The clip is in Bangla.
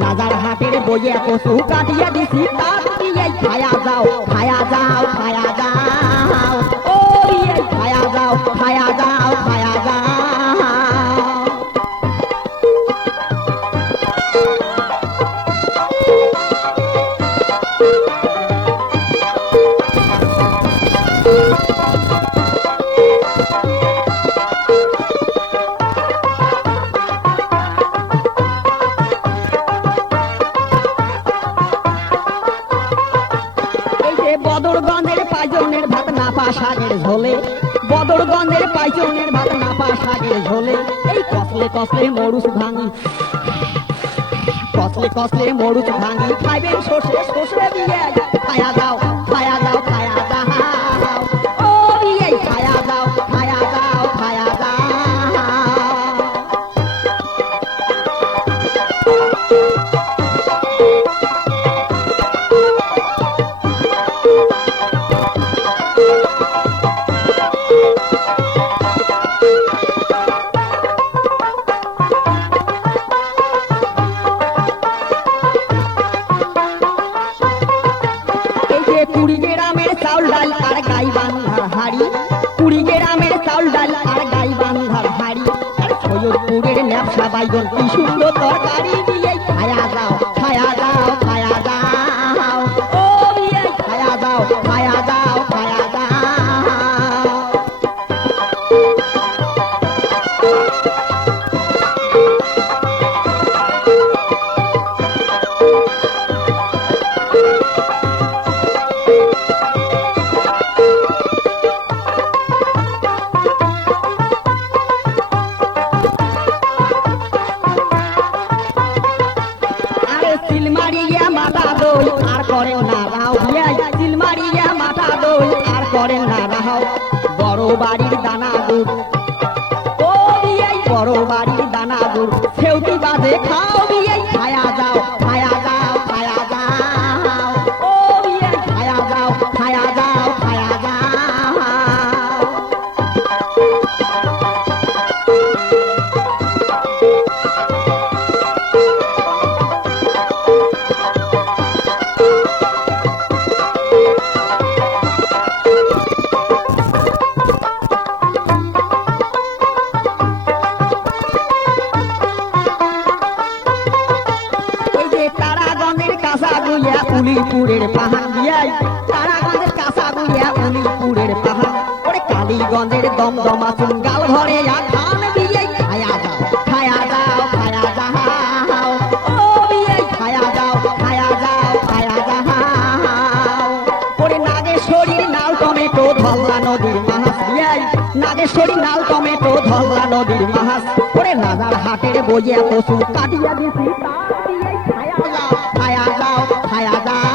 রাজার হাটের বইয়ে পশু কাটিয়ে দিছি তার দিয়ে খায়া যাও খায়া যাও খায়া যাও ও খায়া যাও খায়া যাও খায়া যাও। বদরগঞ্জের পাইজনের ভাত নাপা শাকের ঝোলে বদরগঞ্জের পাইজনের ভাত নাপা শাকের ঝোলে এই কসলে কসলে মরুচ ভাঙি কসলে কসলে মরুচ ভাঙি খাইবেন সর্ষে সর্ষে দিয়ে খায়া যাও খায়া যাও খায়া যাও ও এই খায়া যাও খায়া যাও খায়া যাও। কুড়ি গ্রামের চাউল ডাল আর গাই বান্ধার হাড়ি কুড়ি গ্রামের চাউল ডাল আর গাই বান্ধার হাড়ি আর সৈয়দপুরের ন্যাপসা বাইগন কি সুন্দর তরকারি দিয়ে খায়া যাও খায়া যাও খায়া যাও ও খায়া যাও খায়া যাও খায়া যাও। চিলমারিয়া মাথা দই আর করেন না রাও চিলমারিয়া মাথা দই আর করেন না রাও বড় বাড়ির দানা দুধ ও বড় বাড়ির দানা দুধ সেউটি বাজে খাও খায়া যাও খায়া যাও খায়া যাও ও খায়া যাও খায়া যাও খায়া যাও। উলিপুরের পাহাড় দিয়াই তারাগঞ্জের কাঁচা গুলিয়া উলিপুরের পাহাড় ওরে কালীগঞ্জের দমদমা চুঙ্গাল ঘরে খান দিয়ে খায়া যাও খায়া যাও খায়া যাও ও খায়া যাও খায়া যাও খায়া যাও ওরে নাগেশ্বরীর নাল টমেটো ধল্লা নদীর মাছ দিয়াই নাগেশ্বরী নাল টমেটো ধল্লা নদীর মাছ ওরে রাজার হাটের বইয়া পশু কাটিয়া দিছি খায়া যাও খায়া যাও খায়া যাও।